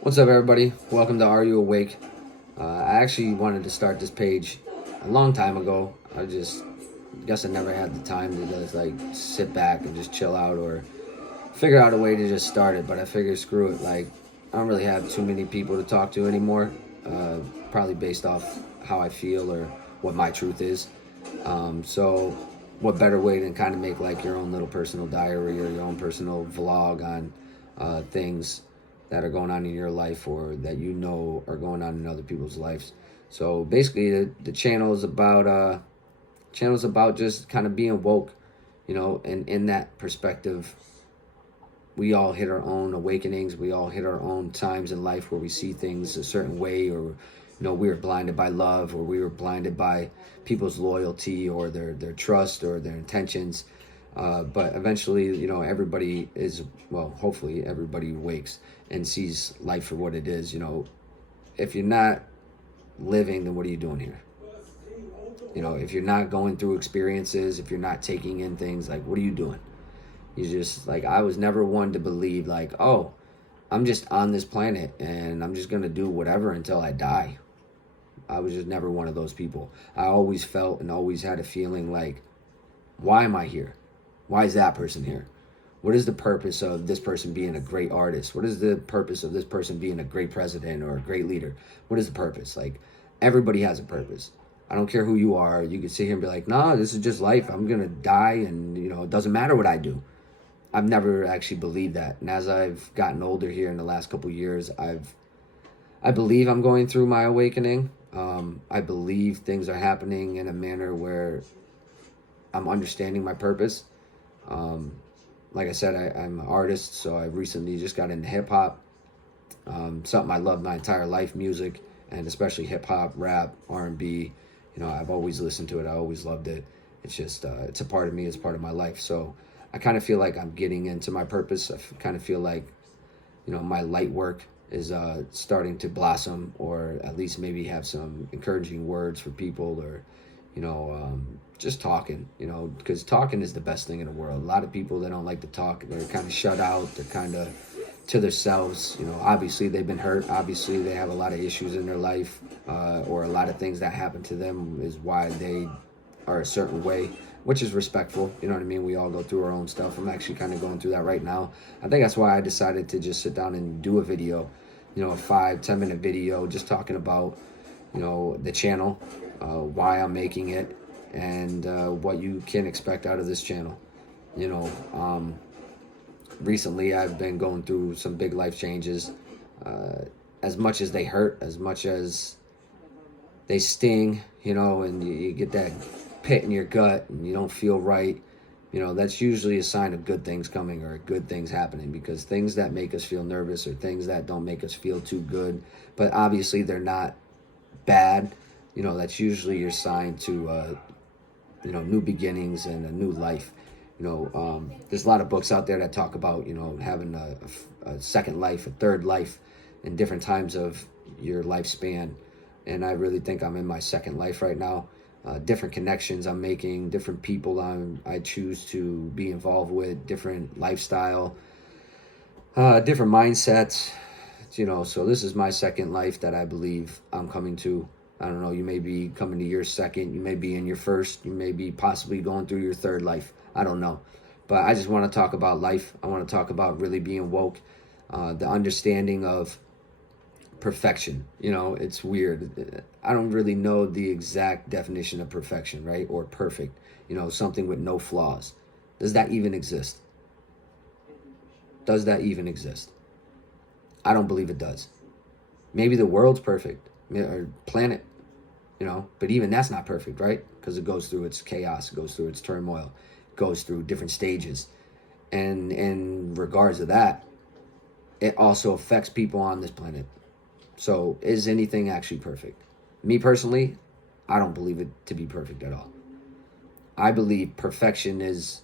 What's up, everybody? Welcome to Are You Awake? I actually wanted to start this page a long time ago. I just guess I never had the time to just like sit back and just chill out or figure out a way to just start it. But I figured, screw it. Like, I don't really have too many people to talk to anymore. Uh, Probably based off how I feel or what my truth is. So, what better way than kind of make like your own little personal diary or your own personal vlog on things that are going on in your life or that you know are going on in other people's lives. So basically, the channel's about just kind of being woke, and in that perspective, we all hit our own awakenings. We all hit our own times in life where we see things a certain way, or we were blinded by love, or we were blinded by people's loyalty or their trust or their intentions. But eventually, everybody is, well, hopefully everybody wakes and sees life for what it is. If you're not living, then what are you doing here? If you're not going through experiences, if you're not taking in things, like, what are you doing? You just, like, I was never one to believe, like, oh, I'm just on this planet and I'm just going to do whatever until I die. I was just never one of those people. I always felt and always had a feeling like, why am I here? Why is that person here? What is the purpose of this person being a great artist? What is the purpose of this person being a great president or a great leader? What is the purpose? Like, everybody has a purpose. I don't care who you are. You can sit here and be like, nah, this is just life. I'm going to die and, it doesn't matter what I do. I've never actually believed that. And as I've gotten older here in the last couple of years, I believe I'm going through my awakening. I believe things are happening in a manner where I'm understanding my purpose. Um, like I said, I'm an artist, so I recently just got into hip hop. Something I love my entire life, music, and especially hip hop, rap, R&B. I've always listened to it. I always loved it. It's just it's a part of me. It's part of my life. So I kind of feel like I'm getting into my purpose. Kind of feel like my light work is starting to blossom, or at least maybe have some encouraging words for people, or just talking, because talking is the best thing in the world. A lot of people, they don't like to talk. They're kind of shut out. They're kind of to themselves. Obviously they've been hurt. Obviously they have a lot of issues in their life, or a lot of things that happen to them is why they are a certain way, which is respectful. You know what I mean? We all go through our own stuff. I'm actually kind of going through that right now. I think that's why I decided to just sit down and do a video, a 5-10 minute video, just talking about, the channel, why I'm making it, and what you can expect out of this channel. You know, um, Recently I've been going through some big life changes. As much as they hurt, as much as they sting, and you get that pit in your gut and you don't feel right, that's usually a sign of good things coming or good things happening, because things that make us feel nervous or things that don't make us feel too good, but obviously they're not bad, that's usually your sign to, new beginnings and a new life. There's a lot of books out there that talk about, having a second life, a third life in different times of your lifespan. And I really think I'm in my second life right now. Different connections I'm making, different people I choose to be involved with, different lifestyle, different mindsets. So this is my second life that I believe I'm coming to. I don't know, you may be coming to your second, you may be in your first, you may be possibly going through your third life. I don't know. But I just want to talk about life. I want to talk about really being woke, the understanding of perfection. It's weird. I don't really know the exact definition of perfection, right? Or perfect, something with no flaws. Does that even exist? Does that even exist? I don't believe it does. Maybe the world's perfect, or planet, but even that's not perfect, right? Because it goes through its chaos, it goes through its turmoil, it goes through different stages. And in regards to that, it also affects people on this planet. So is anything actually perfect? Me personally, I don't believe it to be perfect at all. I believe perfection is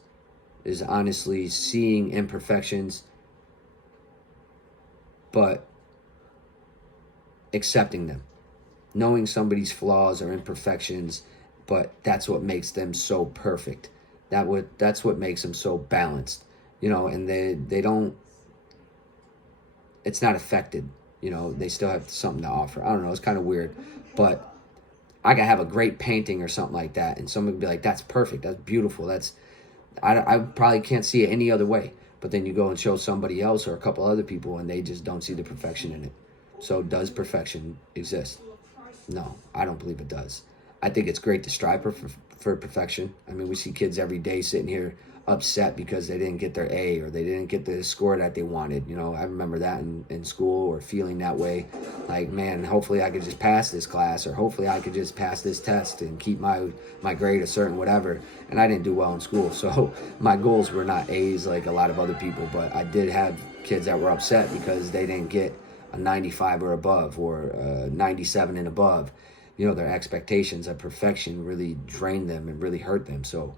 honestly seeing imperfections, but accepting them, knowing somebody's flaws or imperfections, but that's what makes them so perfect. That's what makes them so balanced. And they don't, it's not affected. You know, they still have something to offer. I don't know. It's kind of weird, but I can have a great painting or something like that, and someone would be like, "That's perfect. That's beautiful. I probably can't see it any other way." But then you go and show somebody else or a couple other people, and they just don't see the perfection in it. So does perfection exist? No, I don't believe it does. I think it's great to strive for perfection. I mean, we see kids every day sitting here upset because they didn't get their A or they didn't get the score that they wanted. You know, I remember that in school, or feeling that way. Like, man, hopefully I could just pass this class, or hopefully I could just pass this test and keep my grade a certain whatever. And I didn't do well in school. So my goals were not A's like a lot of other people, but I did have kids that were upset because they didn't get a 95 or above, or a 97 and above. You know, their expectations of perfection really drained them and really hurt them. So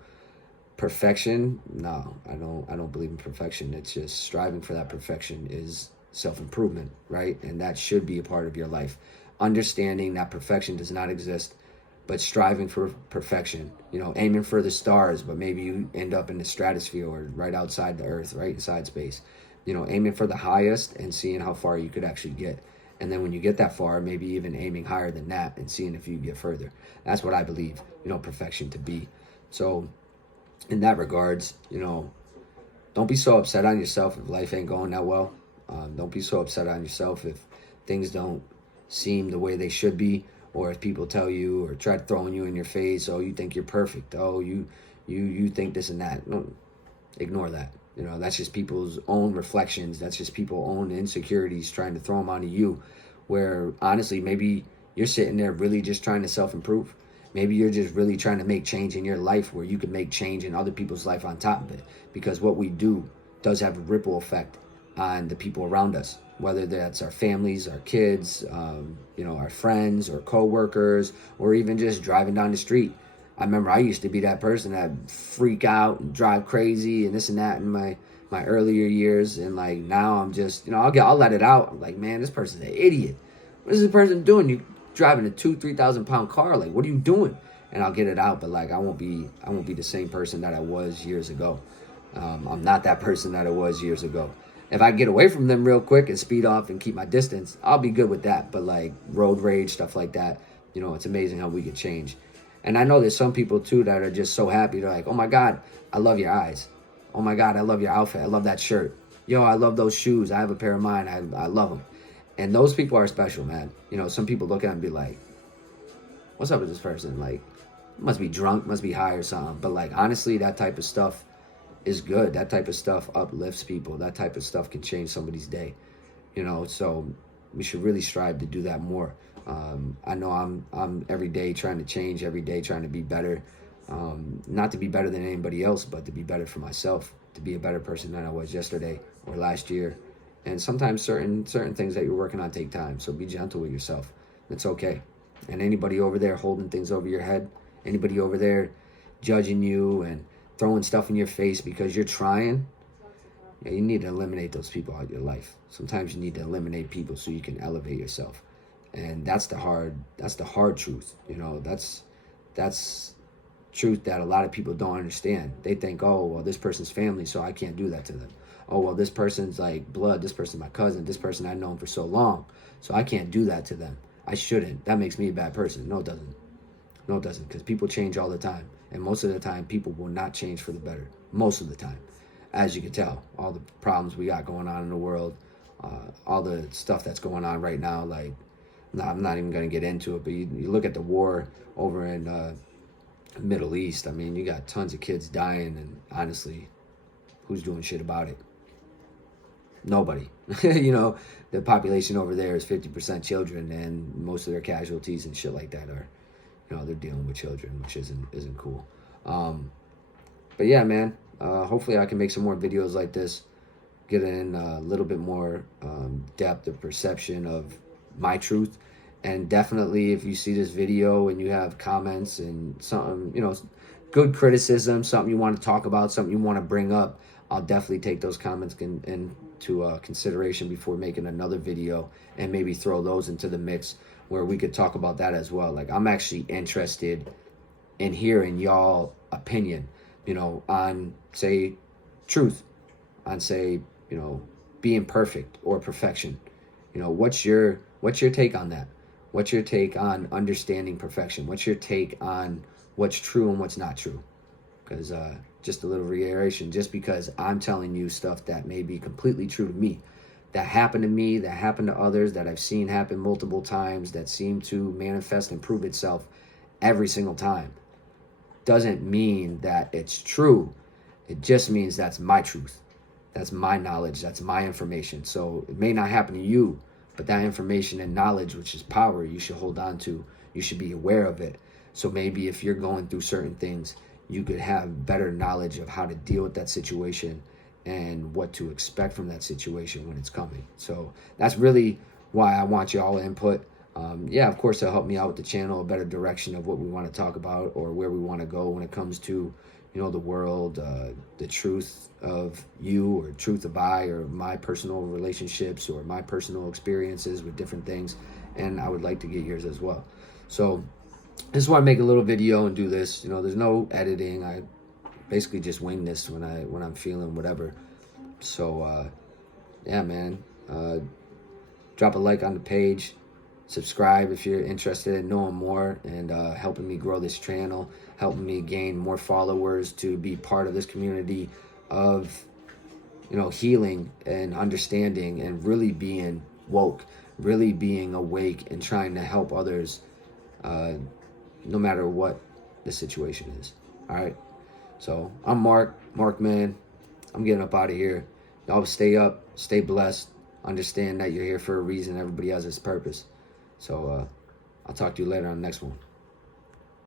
perfection, no, I don't believe in perfection. It's just striving for that perfection is self-improvement, right? And that should be a part of your life. Understanding that perfection does not exist, but striving for perfection, you know, aiming for the stars, but maybe you end up in the stratosphere or right outside the earth, right inside space. You know, aiming for the highest and seeing how far you could actually get. And then when you get that far, maybe even aiming higher than that and seeing if you get further. That's what I believe, you know, perfection to be. So in that regards, you know, don't be so upset on yourself if life ain't going that well. Don't be so upset on yourself if things don't seem the way they should be, or if people tell you or try throwing you in your face, oh, you think you're perfect, oh, you think this and that. No, ignore that. You know, that's just people's own reflections. That's just people's own insecurities trying to throw them onto you. Where honestly, maybe you're sitting there really just trying to self-improve. Maybe you're just really trying to make change in your life where you can make change in other people's life on top of it. Because what we do does have a ripple effect on the people around us, whether that's our families, our kids, you know, our friends or co-workers, or even just driving down the street. I remember I used to be that person that freak out and drive crazy and this and that in my earlier years, and like now I'm just, you know, I'll let it out. I'm like, man, this person's an idiot. What is this person doing? You driving a 3,000 pound car? Like, what are you doing? And I'll get it out, but like I won't be the same person that I was years ago. I'm not that person that I was years ago. If I get away from them real quick and speed off and keep my distance, I'll be good with that. But like road rage, stuff like that, you know, it's amazing how we could change. And I know there's some people too that are just so happy. They're like, oh my God, I love your eyes. Oh my God, I love your outfit. I love that shirt. Yo, I love those shoes. I have a pair of mine. I love them. And those people are special, man. You know, some people look at them and be like, what's up with this person? Like, must be drunk, must be high or something. But like, honestly, that type of stuff is good. That type of stuff uplifts people. That type of stuff can change somebody's day. You know, so we should really strive to do that more. I know I'm every day trying to change, every day trying to be better. Not to be better than anybody else, but to be better for myself, to be a better person than I was yesterday or last year. And sometimes certain things that you're working on take time. So be gentle with yourself. It's okay. And anybody over there holding things over your head, anybody over there judging you and throwing stuff in your face because you're trying, yeah, you need to eliminate those people out of your life. Sometimes you need to eliminate people so you can elevate yourself. And that's the hard truth. You know, that's truth that a lot of people don't understand. They think, oh, well, this person's family, so I can't do that to them. Oh, well, this person's like blood, this person's my cousin, this person I've known for so long, so I can't do that to them. I shouldn't. That makes me a bad person. No, it doesn't. No, it doesn't, because people change all the time. And most of the time, people will not change for the better. Most of the time. As you can tell, all the problems we got going on in the world, all the stuff that's going on right now, like, no, I'm not even going to get into it, but you look at the war over in Middle East. I mean, you got tons of kids dying, and honestly, who's doing shit about it? Nobody. You know, the population over there is 50% children, and most of their casualties and shit like that are, you know, they're dealing with children, which isn't cool. But yeah, man, hopefully I can make some more videos like this, get in a little bit more depth of perception of my truth. And definitely, if you see this video and you have comments and something, you know, good criticism, something you want to talk about, something you want to bring up, I'll definitely take those comments into consideration before making another video, and maybe throw those into the mix where we could talk about that as well. Like, I'm actually interested in hearing y'all opinion, you know, on, say, truth, on, say, you know, being perfect or perfection. You know, what's your take on that? What's your take on understanding perfection? What's your take on what's true and what's not true? Because just a little reiteration, just because I'm telling you stuff that may be completely true to me, that happened to me, that happened to others, that I've seen happen multiple times, that seem to manifest and prove itself every single time, doesn't mean that it's true. It just means that's my truth. That's my knowledge. That's my information. So it may not happen to you, but that information and knowledge, which is power, you should hold on to. You should be aware of it. So maybe if you're going through certain things, you could have better knowledge of how to deal with that situation and what to expect from that situation when it's coming. So that's really why I want y'all input. Yeah, of course, it'll help me out with the channel, a better direction of what we want to talk about or where we want to go when it comes to, you know, the world, the truth of you or truth of I, or my personal relationships or my personal experiences with different things. And I would like to get yours as well. So I just want to make a little video and do this. You know, there's no editing. I basically just wing this when I'm feeling whatever. So yeah, man, drop a like on the page, subscribe if you're interested in knowing more and helping me grow this channel, helping me gain more followers to be part of this community of, you know, healing and understanding and really being woke, really being awake and trying to help others no matter what the situation is. All right. So I'm Mark man. I'm getting up out of here. Y'all stay up, stay blessed. Understand that you're here for a reason. Everybody has its purpose. So I'll talk to you later on the next one.